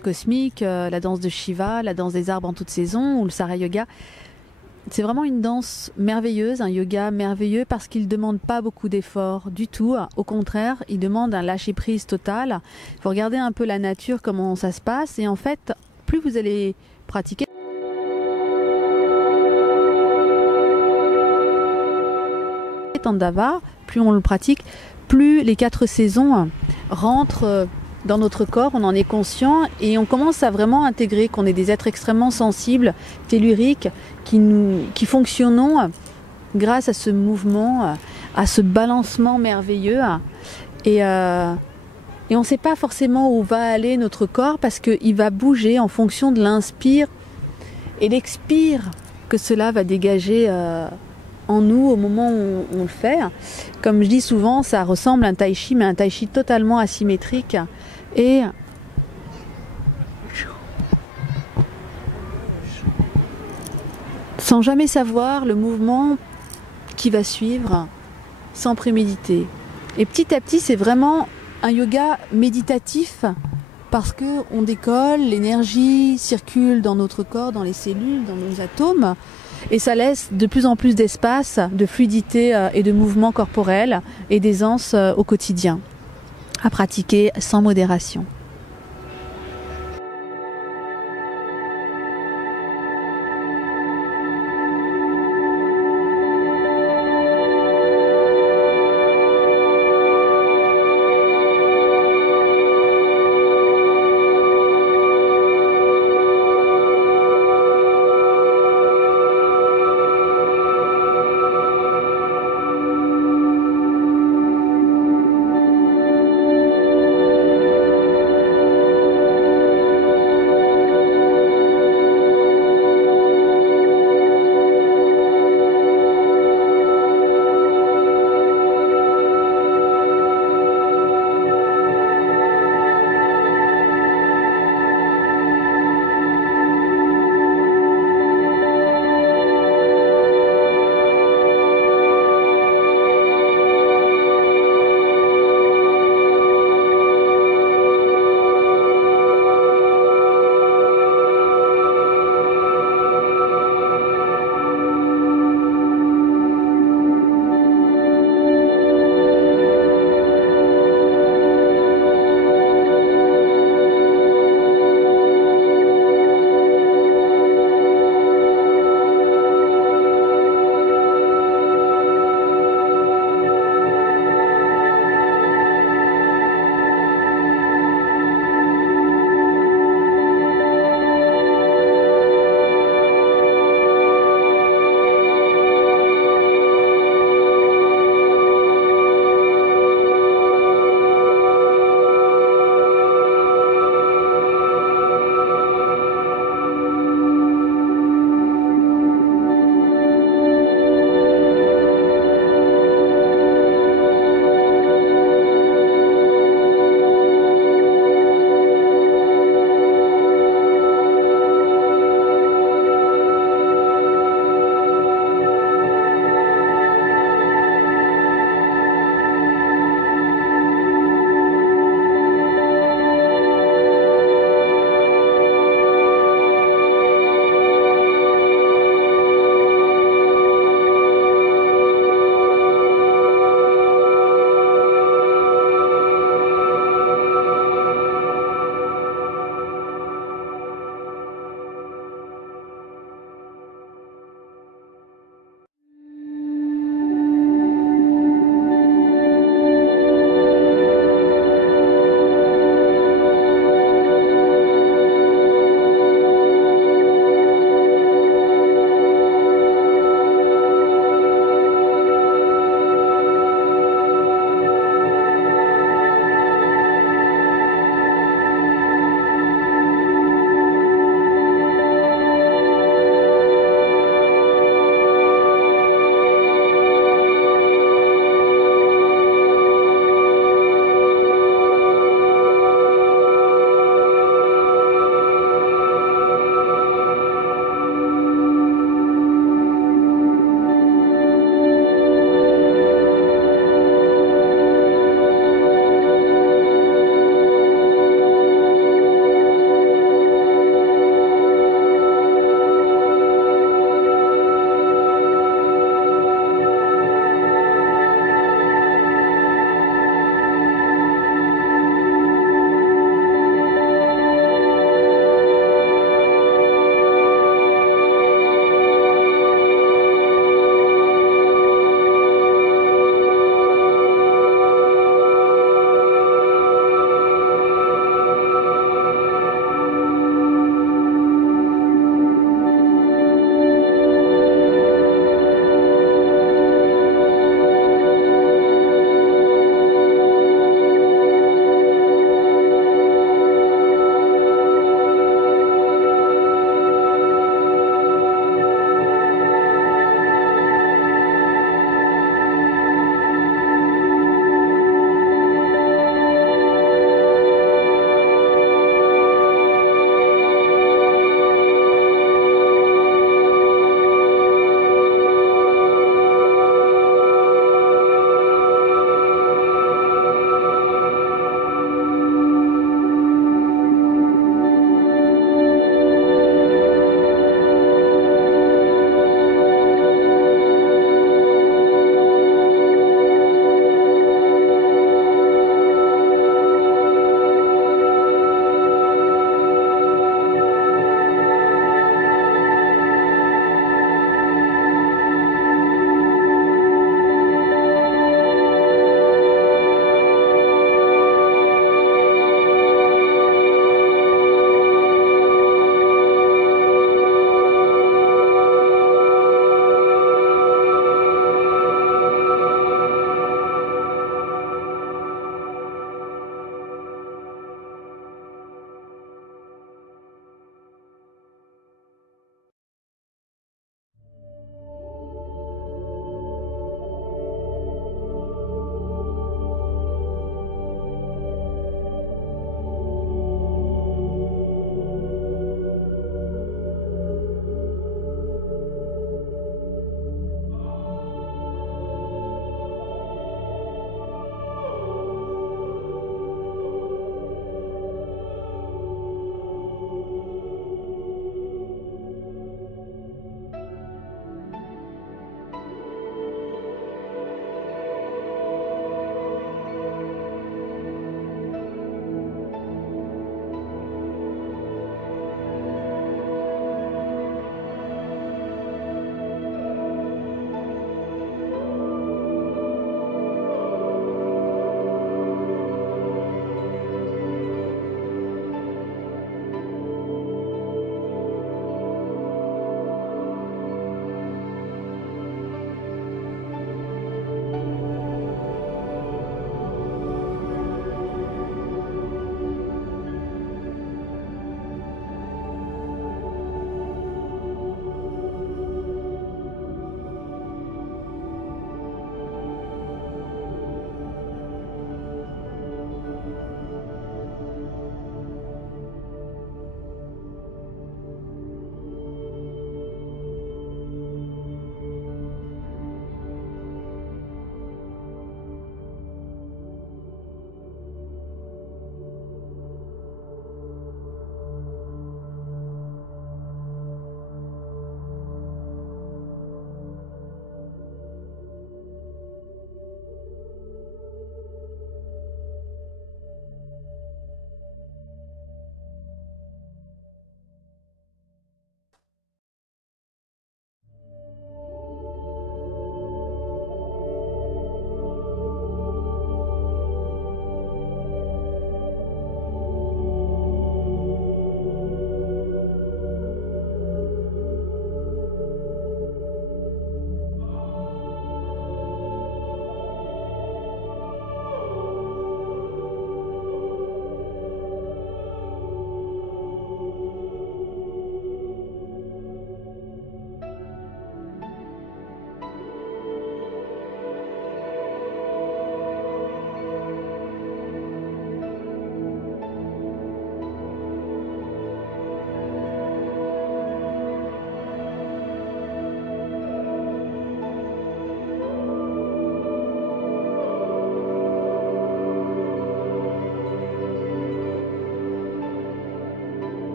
danse cosmique, la danse de Shiva, la danse des arbres en toute saison ou le Sara Yoga. C'est vraiment une danse merveilleuse, un yoga merveilleux parce qu'il ne demande pas beaucoup d'efforts du tout. Au contraire, il demande un lâcher-prise total. Il faut regarder un peu la nature, comment ça se passe. Et en fait, plus vous allez pratiquer Tandava, plus on le pratique, plus les 4 saisons rentrent dans notre corps, on en est conscient et on commence à vraiment intégrer qu'on est des êtres extrêmement sensibles, telluriques, qui fonctionnons grâce à ce mouvement, à ce balancement merveilleux. Et on ne sait pas forcément où va aller notre corps parce qu'il va bouger en fonction de l'inspire et l'expire que cela va dégager en nous au moment où on le fait. Comme je dis souvent, ça ressemble à un tai chi, mais un tai chi totalement asymétrique. Et sans jamais savoir le mouvement qui va suivre, sans préméditer. Et petit à petit, c'est vraiment un yoga méditatif parce qu'on décolle, l'énergie circule dans notre corps, dans les cellules, dans nos atomes. Et ça laisse de plus en plus d'espace, de fluidité et de mouvement corporel et d'aisance au quotidien, à pratiquer sans modération.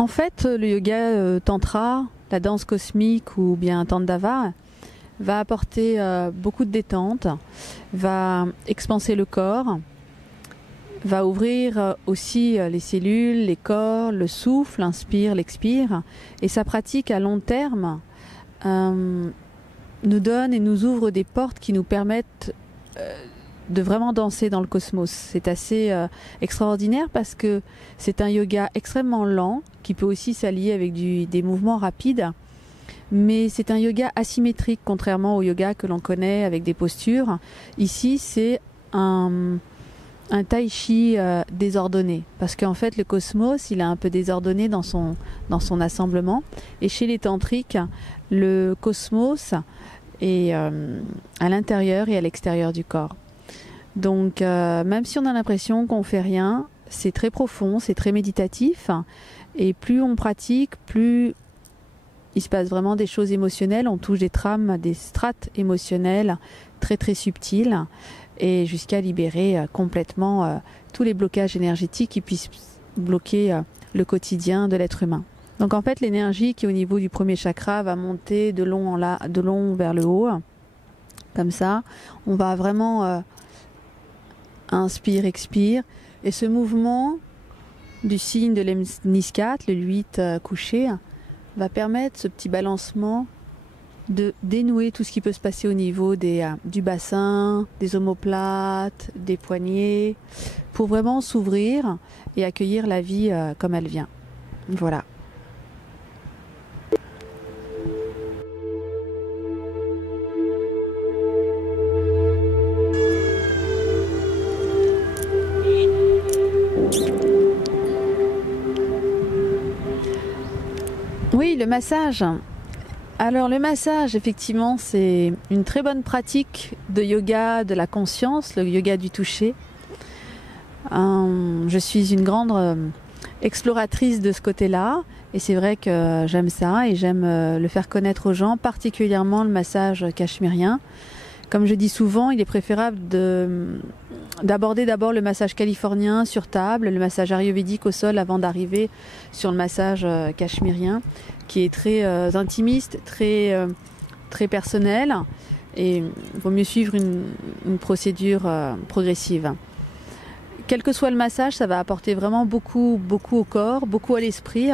En fait, le yoga tantra, la danse cosmique ou bien Tandava va apporter beaucoup de détente, va expanser le corps, va ouvrir aussi les cellules, les corps, le souffle, l'inspire, l'expire. Et sa pratique à long terme nous donne et nous ouvre des portes qui nous permettent de vraiment danser dans le cosmos. C'est assez extraordinaire parce que c'est un yoga extrêmement lent qui peut aussi s'allier avec des mouvements rapides. Mais c'est un yoga asymétrique, contrairement au yoga que l'on connaît avec des postures. Ici, c'est un tai chi désordonné, parce qu'en fait le cosmos il est un peu désordonné dans son assemblement, et chez les tantriques le cosmos est à l'intérieur et à l'extérieur du corps. Donc même si on a l'impression qu'on fait rien, c'est très profond, c'est très méditatif, et plus on pratique, plus il se passe vraiment des choses émotionnelles, on touche des trames, des strates émotionnelles très très subtiles, et jusqu'à libérer complètement tous les blocages énergétiques qui puissent bloquer le quotidien de l'être humain. Donc en fait l'énergie qui est au niveau du premier chakra va monter de long vers le haut, comme ça. On va vraiment inspire, expire, et ce mouvement du signe de l'Emniscat, le 8 couché, va permettre ce petit balancement de dénouer tout ce qui peut se passer au niveau du bassin, des omoplates, des poignets, pour vraiment s'ouvrir et accueillir la vie comme elle vient. Voilà. Oui, le massage. Alors le massage, effectivement, c'est une très bonne pratique de yoga de la conscience, le yoga du toucher. Je suis une grande exploratrice de ce côté-là, et c'est vrai que j'aime ça et j'aime le faire connaître aux gens, particulièrement le massage cachemérien. Comme je dis souvent, il est préférable d'aborder d'abord le massage californien sur table, le massage ayurvédique au sol, avant d'arriver sur le massage cachemérien, qui est très intimiste, très personnel, et il vaut mieux suivre une procédure progressive. Quel que soit le massage, ça va apporter vraiment beaucoup au corps, beaucoup à l'esprit,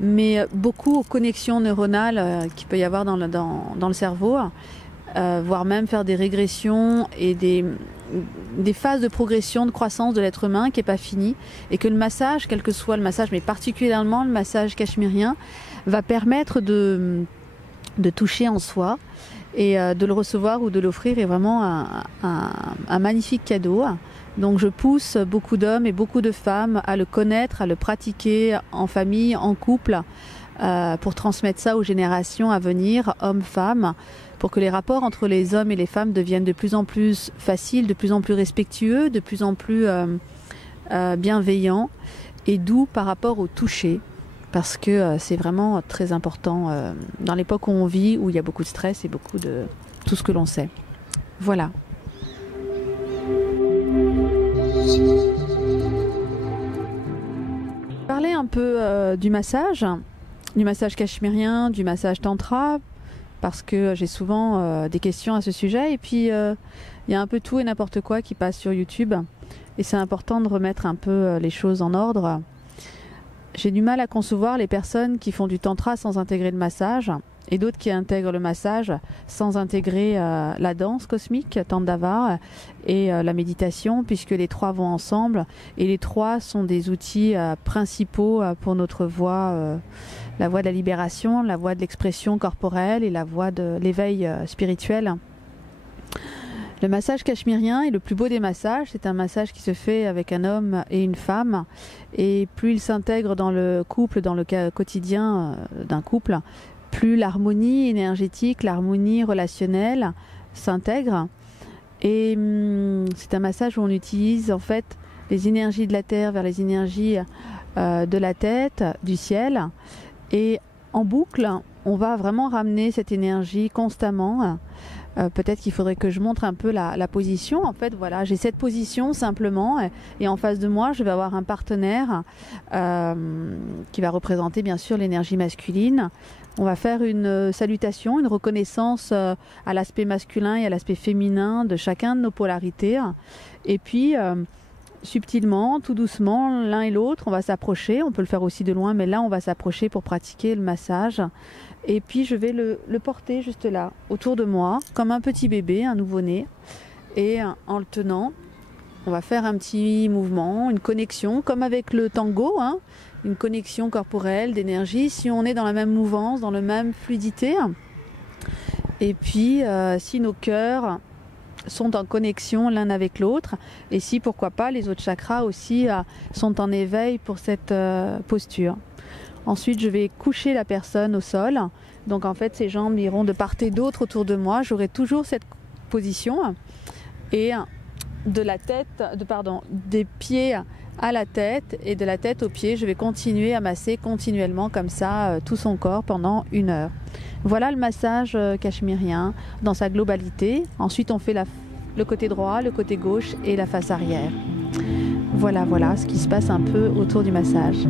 mais beaucoup aux connexions neuronales qu'il peut y avoir dans le cerveau, voire même faire des régressions et des phases de progression, de croissance de l'être humain qui n'est pas finie, et que le massage, quel que soit le massage, mais particulièrement le massage cachemérien, va permettre de toucher en soi, et de le recevoir ou de l'offrir est vraiment un magnifique cadeau. Donc je pousse beaucoup d'hommes et beaucoup de femmes à le connaître, à le pratiquer en famille, en couple, pour transmettre ça aux générations à venir, hommes-femmes, pour que les rapports entre les hommes et les femmes deviennent de plus en plus faciles, de plus en plus respectueux, de plus en plus bienveillants et doux par rapport au toucher, parce que c'est vraiment très important dans l'époque où on vit, où il y a beaucoup de stress et beaucoup de tout ce que l'on sait. Voilà. Parler un peu du massage cachemérien, du massage tantra, parce que j'ai souvent des questions à ce sujet, et puis il y a un peu tout et n'importe quoi qui passe sur YouTube, et c'est important de remettre un peu les choses en ordre. J'ai du mal à concevoir les personnes qui font du tantra sans intégrer le massage, et d'autres qui intègrent le massage sans intégrer la danse cosmique, Tandava, et la méditation, puisque les trois vont ensemble, et les trois sont des outils principaux pour notre voie, la voie de la libération, la voie de l'expression corporelle et la voie de l'éveil spirituel. Le massage cachemérien est le plus beau des massages. C'est un massage qui se fait avec un homme et une femme, et plus il s'intègre dans le couple, dans le quotidien d'un couple, plus l'harmonie énergétique, l'harmonie relationnelle s'intègre. Et c'est un massage où on utilise en fait les énergies de la terre vers les énergies de la tête, du ciel, et en boucle on va vraiment ramener cette énergie constamment Peut-être qu'il faudrait que je montre un peu la position. En fait, voilà, j'ai cette position simplement, et en face de moi, je vais avoir un partenaire qui va représenter bien sûr l'énergie masculine. On va faire une salutation, une reconnaissance à l'aspect masculin et à l'aspect féminin de chacun de nos polarités. Et puis, subtilement, tout doucement, l'un et l'autre, on va s'approcher. On peut le faire aussi de loin, mais là, on va s'approcher pour pratiquer le massage. Et puis, je vais le porter juste là, autour de moi, comme un petit bébé, un nouveau-né. Et en le tenant, on va faire un petit mouvement, une connexion, comme avec le tango, hein, une connexion corporelle, d'énergie, si on est dans la même mouvance, dans la même fluidité. Et puis, si nos cœurs sont en connexion l'un avec l'autre, et si, pourquoi pas, les autres chakras aussi sont en éveil pour cette posture. Ensuite, je vais coucher la personne au sol. Donc, en fait, ses jambes iront de part et d'autre autour de moi. J'aurai toujours cette position. Et des pieds à la tête et de la tête aux pieds, je vais continuer à masser continuellement comme ça tout son corps pendant 1 heure. Voilà le massage cachemirien dans sa globalité. Ensuite, on fait le côté droit, le côté gauche et la face arrière. Voilà ce qui se passe un peu autour du massage.